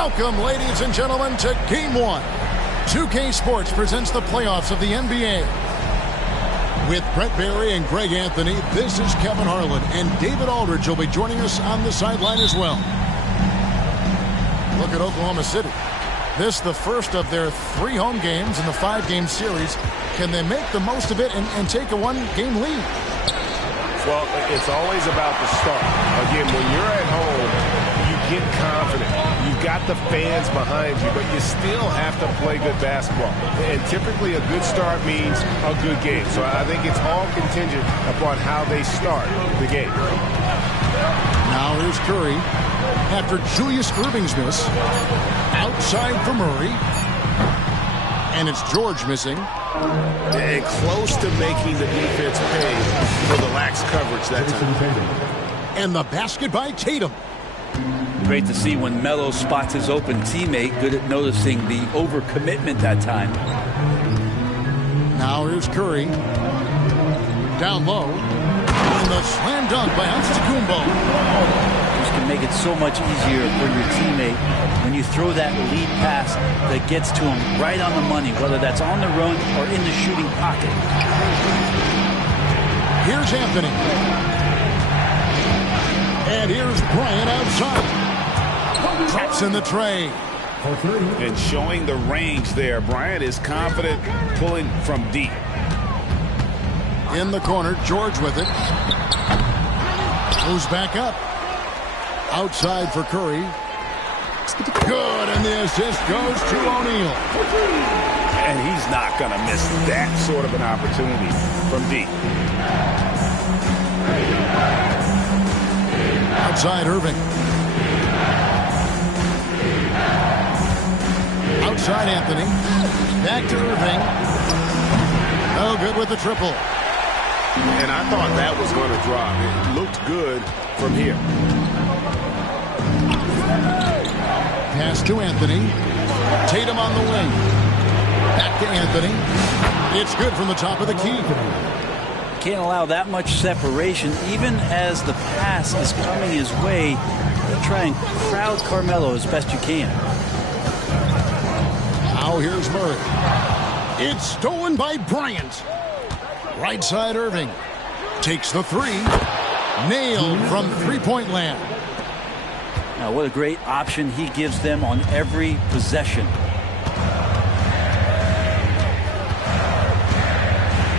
Welcome, ladies and gentlemen, to Game 1. 2K Sports presents the playoffs of the NBA. With Brett Barry and Greg Anthony, this is Kevin Harlan, and David Aldridge will be joining us on the sideline as well. Look at Oklahoma City. This the first of their 3 home games in the 5-game series. Can they make the most of it and take a 1-game lead? Well, it's always about the start. Again, when you're at home, you get confident. You've got the fans behind you, but you still have to play good basketball. And typically a good start means a good game. So I think it's all contingent upon how they start the game. Now here's Curry. After Julius Erving's miss, outside for Murray. And it's George missing. And close to making the defense pay for the lax coverage that time. And the basket by Tatum. Great to see when Melo spots his open teammate. Good at noticing the overcommitment that time. Now here's Curry. Down low. And the slam dunk by Antetokounmpo. This can make it so much easier for your teammate when you throw that lead pass that gets to him right on the money, whether that's on the run or in the shooting pocket. Here's Anthony. And here's Bryant outside. Traps in the tray. And showing the range there. Bryant is confident pulling from deep. In the corner, George with it. Moves back up. Outside for Curry. Good, and the assist goes to O'Neal. And he's not going to miss that sort of an opportunity from deep. Outside Irving. Outside Anthony. Back to Irving. Oh, good with the triple. And I thought that was going to drop. It looked good from here. Pass to Anthony. Tatum on the wing. Back to Anthony. It's good from the top of the key. Can't allow that much separation. Even as the pass is coming his way, you try and crowd Carmelo as best you can. Now here's Murray. It's stolen by Bryant. Right side Irving. Takes the 3. Nailed from three-point land. Now, what a great option he gives them on every possession.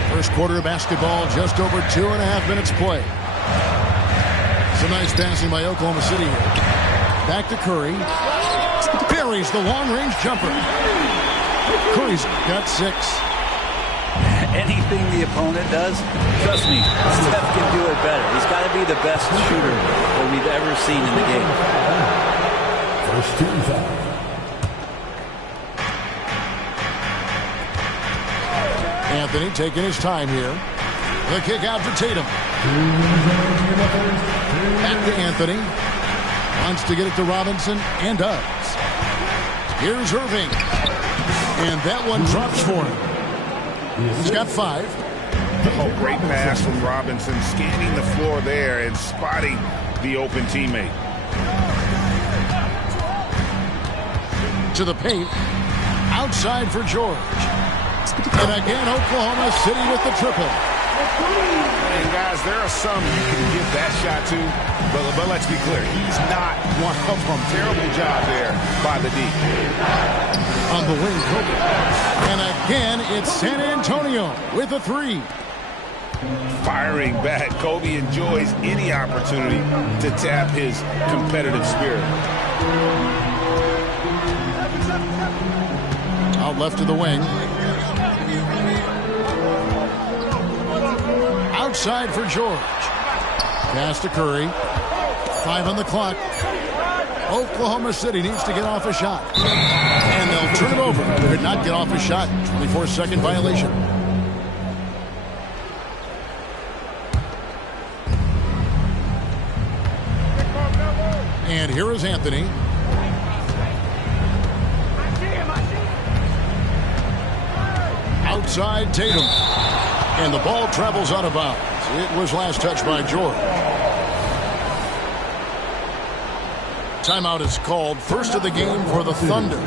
First quarter of basketball, just over 2.5 minutes play. It's a nice passing by Oklahoma City here. Back to Curry. Buries the long-range jumper. Curry's got 6. Anything the opponent does, trust me, Steph can do it better. He's got to be the best shooter that we've ever seen in the game. First team foul. Anthony taking his time here. The kick out to Tatum. Back to Anthony. Wants to get it to Robinson and does. Here's Irving. And that one drops for him. He's got 5. Oh, great pass from Robinson, scanning the floor there and spotting the open teammate. To the paint. Outside for George. And again, Oklahoma City with the triple. And guys, there are some you can give that shot to, but let's be clear, he's not one of them. Terrible job there by the D. On the wing, Kobe. And again, it's San Antonio with a 3. Firing back, Kobe enjoys any opportunity to tap his competitive spirit. Out left to the wing. Outside for George. Pass to Curry. 5 on the clock. Oklahoma City needs to get off a shot. And they'll turn it over. Could not get off a shot. 24-second violation. And here is Anthony. Outside Tatum. And the ball travels out of bounds. It was last touched by George. Timeout is called. First of the game for the Thunder.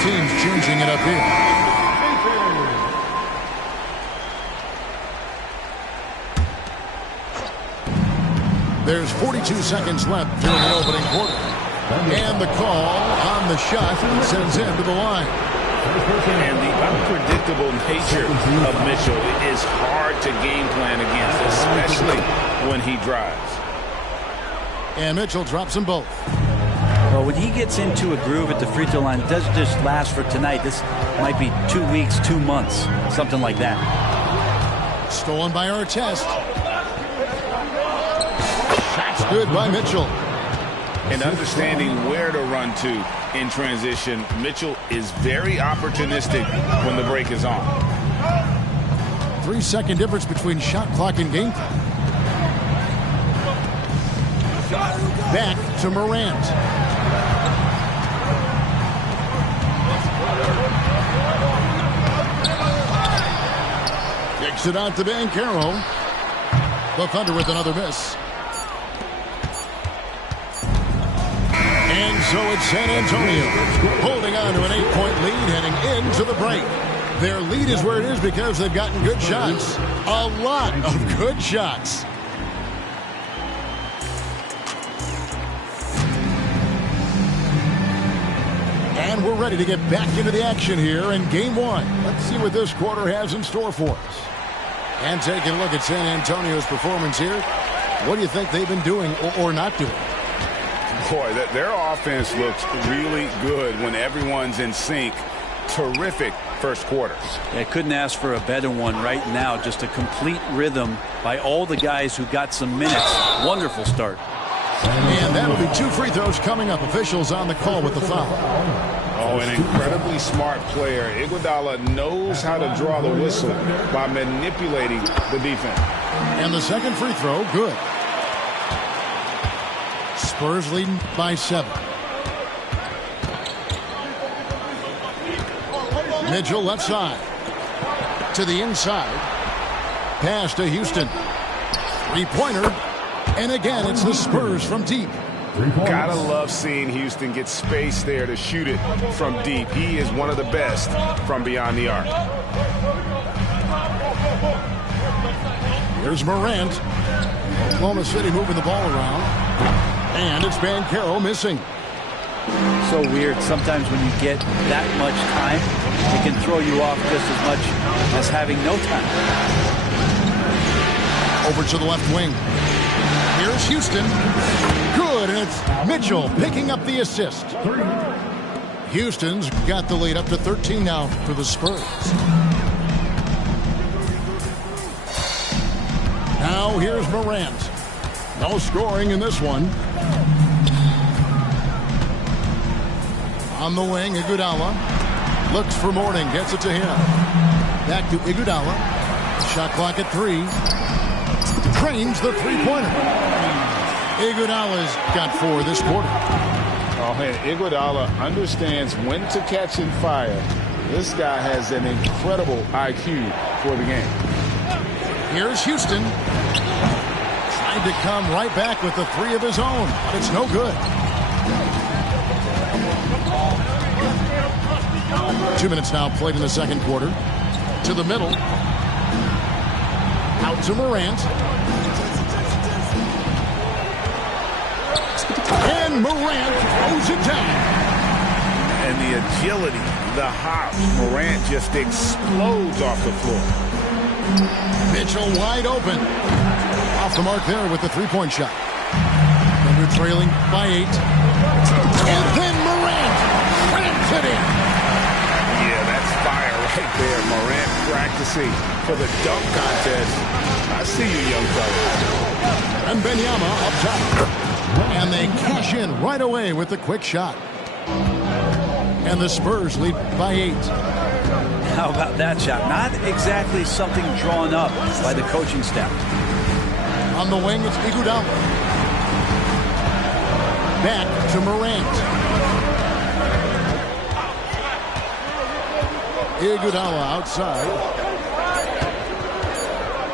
Teams changing it up here. There's 42 seconds left during the opening quarter. And the call on the shot sends him to the line. And the unpredictable nature of Mitchell is hard to game plan against, especially when he drives. And Mitchell drops them both. Well, when he gets into a groove at the free throw line, it doesn't just last for tonight. This might be 2 weeks, 2 months, something like that. Stolen by Artest. Shot's good by Mitchell. And understanding where to run to in transition, Mitchell is very opportunistic when the break is on. 3-second difference between shot clock and game clock. Back to Morant. Kicks it out to Banchero. The Thunder with another miss. And so it's San Antonio holding on to an 8-point lead heading into the break. Their lead is where it is because they've gotten good shots. A lot of good shots. And we're ready to get back into the action here in game one. Let's see what this quarter has in store for us. And taking a look at San Antonio's performance here. What do you think they've been doing or not doing? Boy, their offense looks really good when everyone's in sync. Terrific first quarter. I couldn't ask for a better one right now. Just a complete rhythm by all the guys who got some minutes. Wonderful start. And that'll be 2 free throws coming up. Officials on the call with the foul. Oh, an incredibly smart player. Iguodala knows how to draw the whistle by manipulating the defense. And the second free throw, good. Spurs leading by 7. Mitchell left side. To the inside. Pass to Houston. Three-pointer. And again, it's the Spurs from deep. Gotta love seeing Houston get space there to shoot it from deep. He is one of the best from beyond the arc. Here's Morant. Oklahoma City moving the ball around. And it's Banchero missing. So weird. Sometimes when you get that much time, it can throw you off just as much as having no time. Over to the left wing. Here's Houston. Good, and it's Mitchell picking up the assist. Houston's got the lead up to 13 now for the Spurs. Now here's Morant. No scoring in this one. On the wing, Iguodala. Looks for Mourning, gets it to him. Back to Iguodala. Shot clock at 3. Trains the three-pointer. Iguodala's got 4 this quarter. Oh, man, Iguodala understands when to catch and fire. This guy has an incredible IQ for the game. Here's Houston. Trying to come right back with the 3 of his own, but it's no good. 2 minutes now played in the second quarter. To the middle. Out to Morant. And Morant throws it down. And the agility, the hop, Morant just explodes off the floor. Mitchell wide open. Off the mark there with the three-point shot. Thunder trailing by 8. And then Morant ramps it in. Yeah, that's fire right there. Morant practicing for the dunk contest. I see you, young fella. And Benyama up top. And they cash in right away with the quick shot. And the Spurs lead by 8. How about that shot? Not exactly something drawn up by the coaching staff. On the wing, it's Iguodala. Back to Morant. Iguodala outside.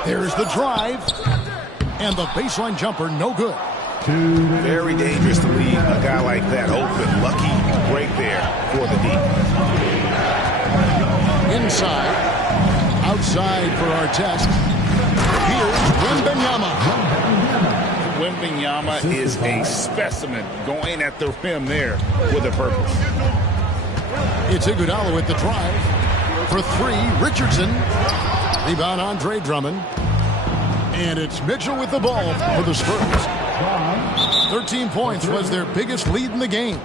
There's the drive. And the baseline jumper, no good. Very dangerous to leave a guy like that open. Lucky break there for the D. Inside. Outside for our test. Here's Wembanyama. Wembanyama is a specimen going at the rim there with a purpose. It's Iguodala with the drive. For 3, Richardson. Rebound, Andre Drummond. And it's Mitchell with the ball for the Spurs. 13 points was their biggest lead in the game.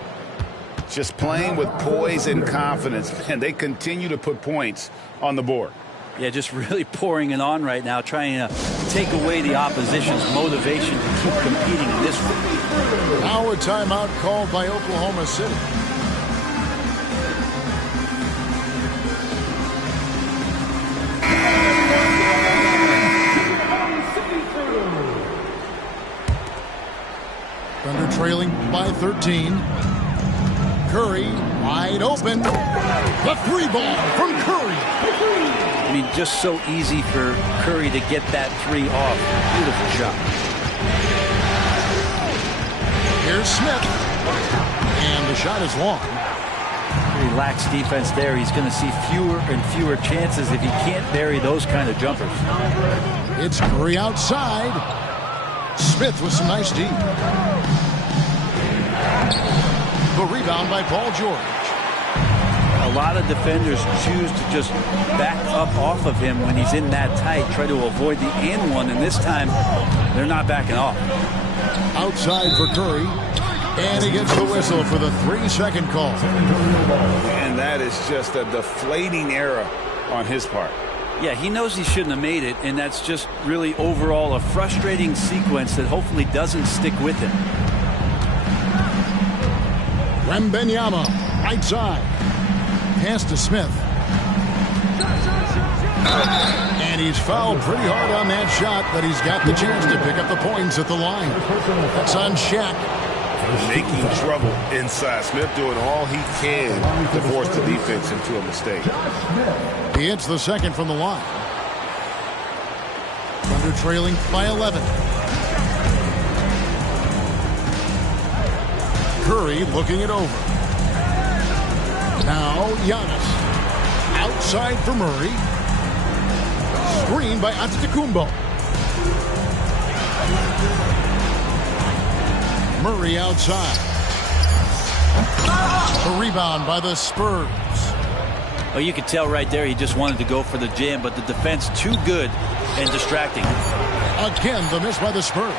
Just playing with poise and confidence, and they continue to put points on the board. Yeah, just really pouring it on right now, trying to take away the opposition's motivation to keep competing in this one. Now a timeout called by Oklahoma City. Thunder trailing by 13. Curry wide open. The 3 ball from Curry. I mean, just so easy for Curry to get that 3 off. Beautiful shot. Here's Smith. And the shot is long. Relaxed defense there. He's going to see fewer and fewer chances if he can't bury those kind of jumpers. It's Curry outside. Smith with some nice D. The rebound by Paul George. A lot of defenders choose to just back up off of him when he's in that tight, try to avoid the and one, and this time they're not backing off. Outside for Curry, and he gets the whistle for the 3-second call. And that is just a deflating error on his part. Yeah, he knows he shouldn't have made it, and that's just really overall a frustrating sequence that hopefully doesn't stick with him. Wembanyama, right side. Pass to Smith. And he's fouled pretty hard on that shot, but he's got the chance to pick up the points at the line. That's on Shaq. Making trouble inside. Smith doing all he can to force the defense into a mistake. He hits the second from the line. Thunder trailing by 11. Curry looking it over. Now Giannis. Outside for Murray. Screen by Antetokounmpo. Murray outside. A rebound by the Spurs. Oh, you could tell right there he just wanted to go for the jam, but the defense too good and distracting. Again, the miss by the Spurs.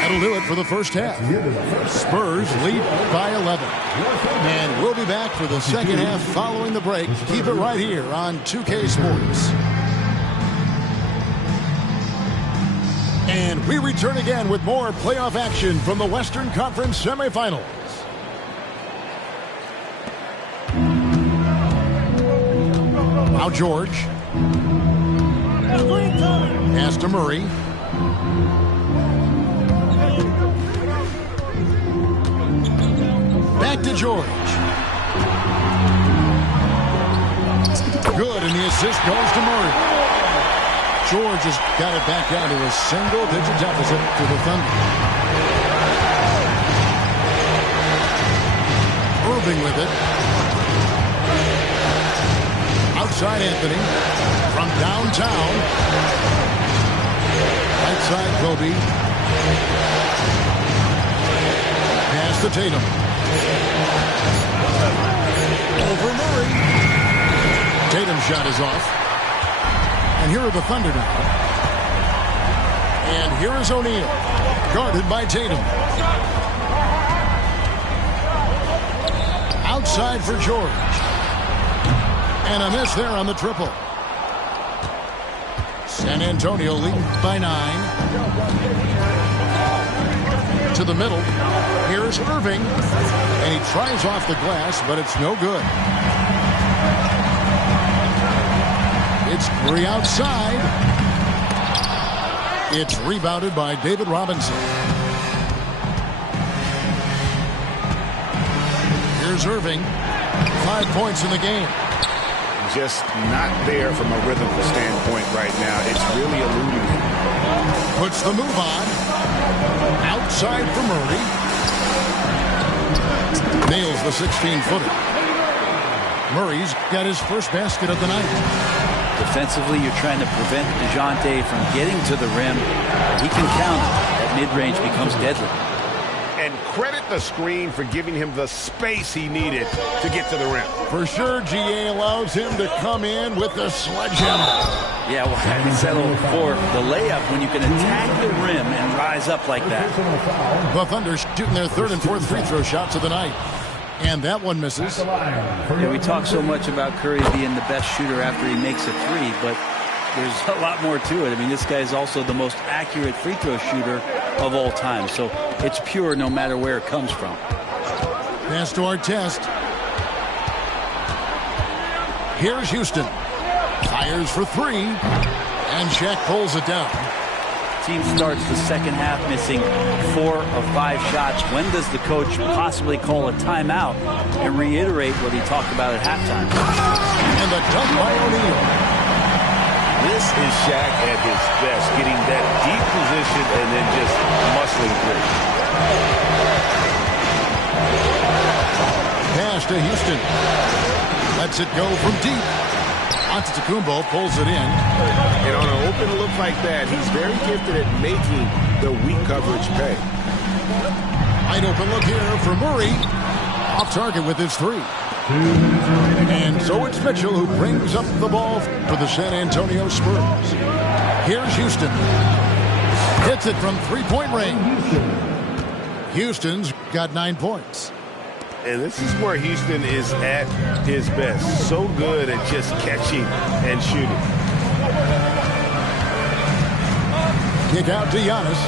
That'll do it for the first half. Spurs lead by 11. And we'll be back for the second half following the break. Keep it right here on 2K Sports. And we return again with more playoff action from the Western Conference semifinals. Now George. Pass to Murray. Back to George. Good, and the assist goes to Murray. George has got it back down to a single-digit deficit to the Thunder. Irving with it. Outside Anthony. From downtown. Right side Kobe. Pass to Tatum. Over Murray. Tatum's shot is off. And here are the Thunder now. And here is O'Neal. Guarded by Tatum. Outside for George. And a miss there on the triple. San Antonio leading by 9. To the middle. Here's Irving. And he tries off the glass, but it's no good. It's Curry outside. It's rebounded by David Robinson. Here's Irving. 5 points in the game. Just not there from a rhythm standpoint right now. It's really eluding him. Puts the move on. Outside for Murray. Nails the 16-footer. Murray's got his first basket of the night. Defensively, you're trying to prevent DeJounte from getting to the rim. He can count. That mid-range becomes deadly. And credit the screen for giving him the space he needed to get to the rim. For sure, GA allows him to come in with the sledgehammer. Yeah, well, I settled for the layup when you can attack the rim and rise up like that. The Thunder shooting their third and fourth free throw shots of the night. And that one misses. Yeah, we talk so much about Curry being the best shooter after he makes a three, but there's a lot more to it. I mean, this guy is also the most accurate free throw shooter of all time. So it's pure no matter where it comes from. Pass to our test. Here's Houston. Fires for three. And Shaq pulls it down. Team starts the second half missing 4 of 5 shots. When does the coach possibly call a timeout and reiterate what he talked about at halftime? And the dunk by O'Neal. This is Shaq at his best, getting that deep position and then just muscling through. Pass to Houston. Lets it go from deep. Antetokounmpo pulls it in. And on an open look like that, he's very gifted at making the weak coverage pay. Wide open look here for Murray. Off target with his three. And so it's Mitchell who brings up the ball for the San Antonio Spurs. Here's Houston. Hits it from three-point range. Houston's got 9 points. And this is where Houston is at his best. So good at just catching and shooting. Kick out to Giannis.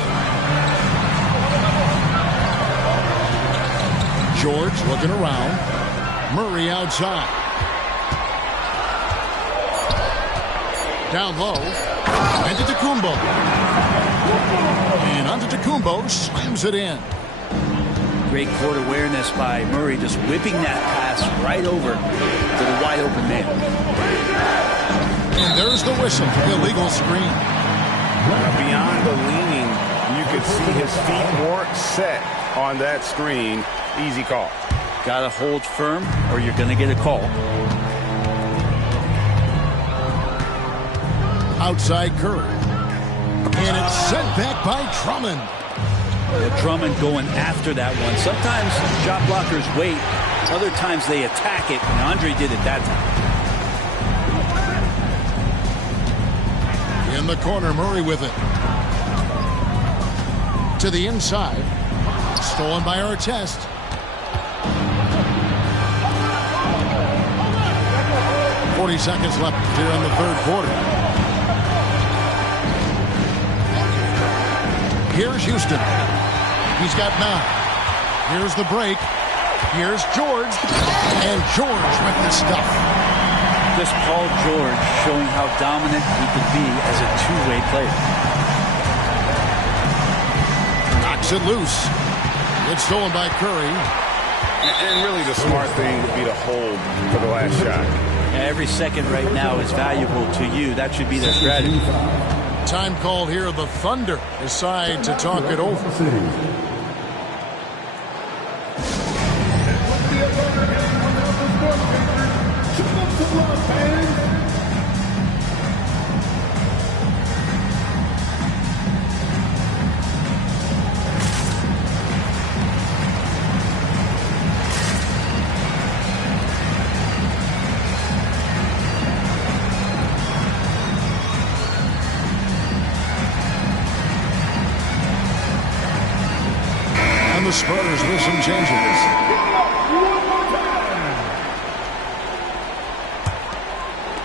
George looking around. Murray outside. Down low. Antetokounmpo. And Antetokounmpo slams it in. Great court awareness by Murray, just whipping that pass right over to the wide open man. And there's the whistle. Illegal screen. Beyond the leaning, you could see his feet more set on that screen. Easy call. Got to hold firm or you're going to get a call. Outside Curry. And it's sent back by Drummond. Drummond going after that one. Sometimes shot blockers wait. Other times they attack it. And Andre did it that time. In the corner, Murray with it. To the inside. Stolen by Artest. .40 seconds left here in the third quarter. Here's Houston. He's got 9. Here's the break. Here's George. And George with the stuff. Just Paul George showing how dominant he can be as a two-way player. Knocks it loose. It's stolen by Curry. And really the smart thing would be to hold for the last shot. Every second right now is valuable to you. That should be their strategy. Time call here. The Thunder decide to talk it over. The Spurs with some changes.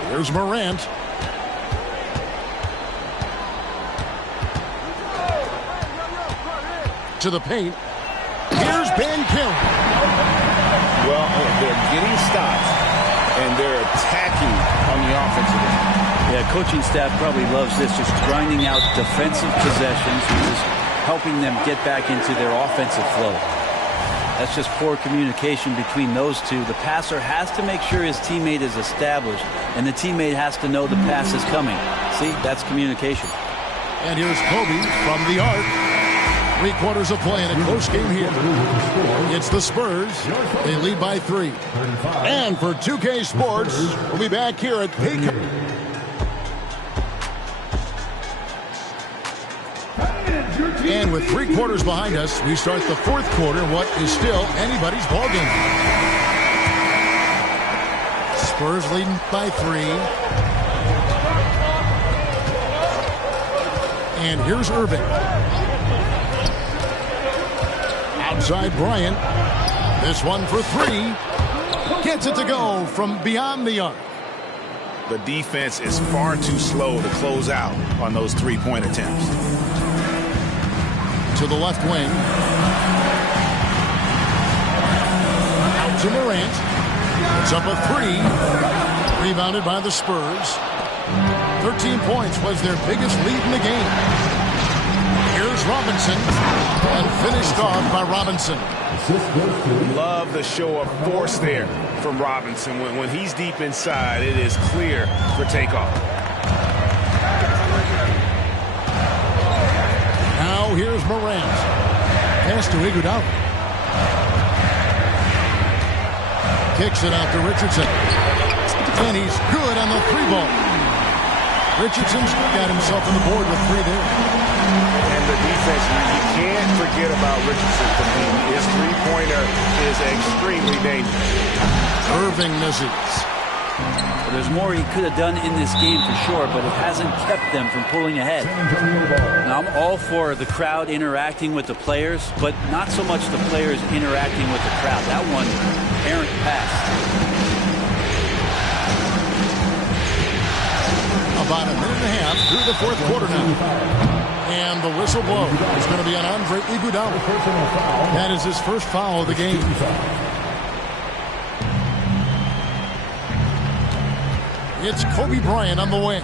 Here's Morant. To the paint. Here's Bankero. Well, they're getting stops, and they're attacking on the offensive end. Yeah, coaching staff probably loves this, just grinding out defensive possessions, just helping them get back into their offensive flow. That's just poor communication between those two. The passer has to make sure his teammate is established, and the teammate has to know the pass is coming. See, that's communication. And here's Kobe from the arc. 3/4 of play in a close game here. It's the Spurs. They lead by 3. And for 2K Sports, we'll be back here at Peak. And with 3/4 behind us, we start the 4th quarter, what is still anybody's ballgame. Spurs leading by 3. And here's Irving. Outside Bryant. This one for 3. Gets it to go from beyond the arc. The defense is far too slow to close out on those three-point attempts. To the left wing. Out to Morant. It's up a 3. Rebounded by the Spurs. 13 points was their biggest lead in the game. Here's Robinson. And finished off by Robinson. Love the show of force there from Robinson. When he's deep inside, it is clear for takeoff. Now here's Morant. Pass to Iguodala. Kicks it out to Richardson. And he's good on the 3-ball. Richardson's got himself on the board with 3 there. And the defense, you can't forget about Richardson from him. His three-pointer is extremely dangerous. Irving misses. Well, there's more he could have done in this game for sure, but it hasn't kept them from pulling ahead. Now, I'm all for the crowd interacting with the players, but not so much the players interacting with the crowd. That one, errant pass. About a minute and a half through the 4th quarter now. And the whistle blows. It's going to be on Andre Iguodala. That is his first foul of the game. It's Kobe Bryant on the wing.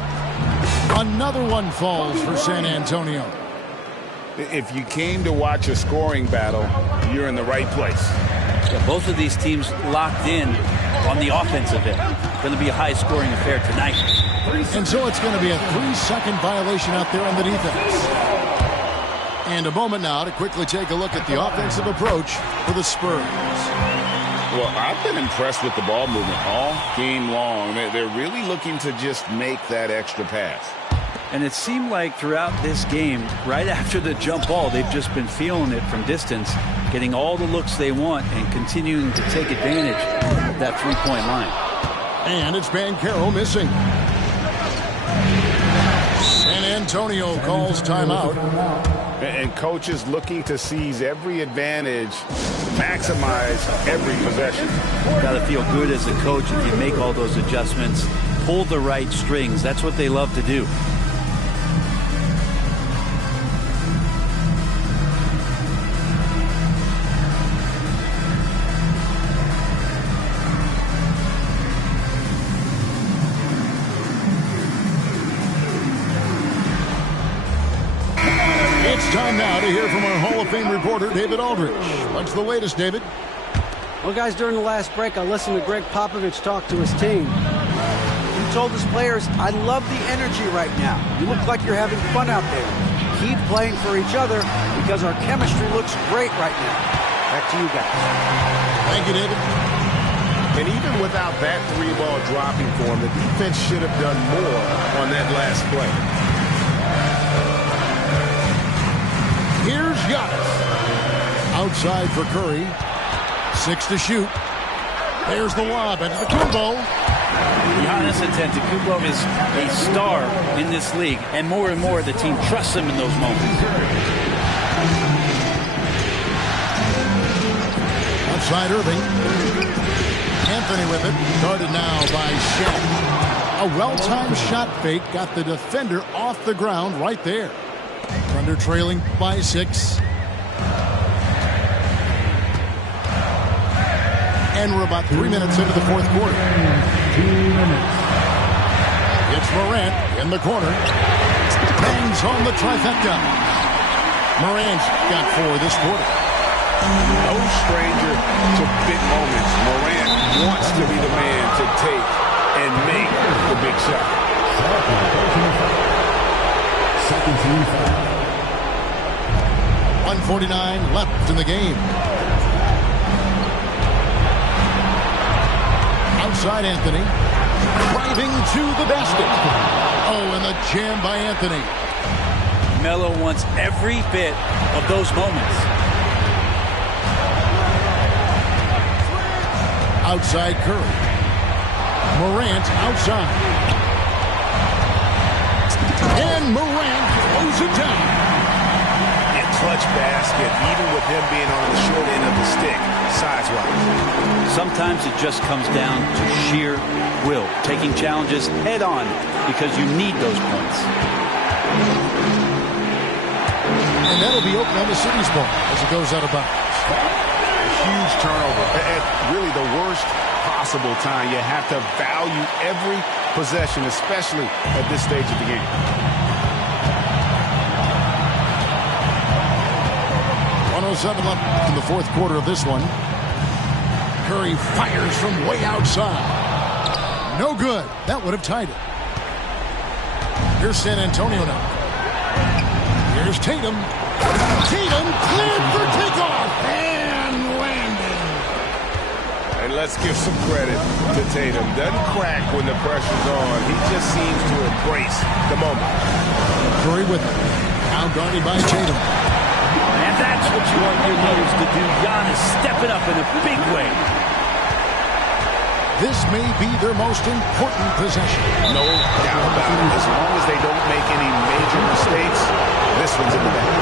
Another one falls for San Antonio. If you came to watch a scoring battle, you're in the right place. Yeah, both of these teams locked in on the offensive end. Going to be a high-scoring affair tonight. And so it's going to be a 3-second violation out there on the defense. And a moment now to quickly take a look at the offensive approach for the Spurs. Well, I've been impressed with the ball movement all game long. They're really looking to just make that extra pass. And it seemed like throughout this game, right after the jump ball, they've just been feeling it from distance, getting all the looks they want and continuing to take advantage of that 3-point line. And it's Bankero missing. San Antonio calls timeout. And coaches looking to seize every advantage, maximize every possession. Got to feel good as a coach if you make all those adjustments, pull the right strings. That's what they love to do. Time now to hear from our Hall of Fame reporter, David Aldridge. What's the latest, David? Well, guys, during the last break, I listened to Greg Popovich talk to his team. He told his players, I love the energy right now. You look like you're having fun out there. Keep playing for each other because our chemistry looks great right now. Back to you guys. Thank you, David. And even without that 3-ball dropping for him, the defense should have done more on that last play. Here's Giannis. Outside for Curry. 6 to shoot. There's the lob into the Kumbo. Giannis Antetokounmpo is a star in this league, and more the team trusts him in those moments. Outside Irving. Anthony with it. Guarded now by Shaq. A well-timed shot fake got the defender off the ground right there. Thunder trailing by 6. And we're about 3 minutes into the fourth quarter. 2 minutes. It's Morant in the corner. Bangs on the trifecta. Morant's got 4 this quarter. No stranger to big moments. Morant wants to be the man to take and make the big shot. Second team foul. 1:49 left in the game. Outside Anthony. Driving to the basket. Oh, and the jam by Anthony. Melo wants every bit of those moments. Outside Curry. Morant outside. And Morant throws it down. A clutch basket, even with him being on the short end of the stick, size-wise. Sometimes it just comes down to sheer will, taking challenges head on because you need those points. And that'll be Oklahoma City's ball as it goes out of bounds. Huge turnover at really the worst possible time. You have to value every possession, especially at this stage of the game. .107 left in the fourth quarter of this one. Curry fires from way outside. No good. That would have tied it. Here's San Antonio now. Here's Tatum. Tatum cleared for takeoff and landing. And let's give some credit to Tatum. Doesn't crack when the pressure's on. He just seems to embrace the moment. Curry with it. Now guarded by Tatum. And that's what you want your leaders to do. Giannis stepping up in a big way. This may be their most important possession. No doubt about it. As long as they don't make any major mistakes, this one's in the bag.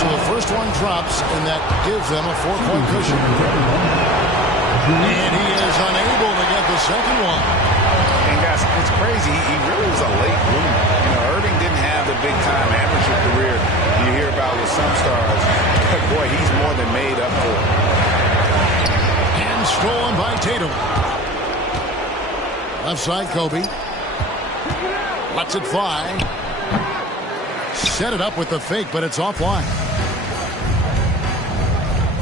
So the first one drops, and that gives them a 4-point cushion. And he is unable to get the second one. And guys, it's crazy. He really was a late bloomer. You know, Irving didn't have the big-time amateur career you hear about with some stars. But boy, he's more than made up for it. And stolen by Tatum. Left side, Kobe. Lets it fly. Set it up with the fake, but it's offline.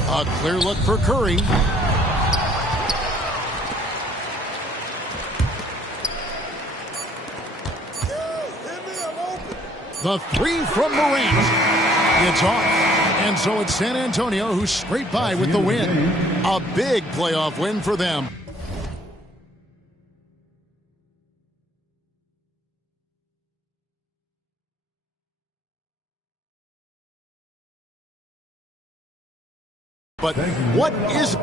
A clear look for Curry. The three from Morant. It's off. And so it's San Antonio who scraped by with the win. A big playoff win for them. But what is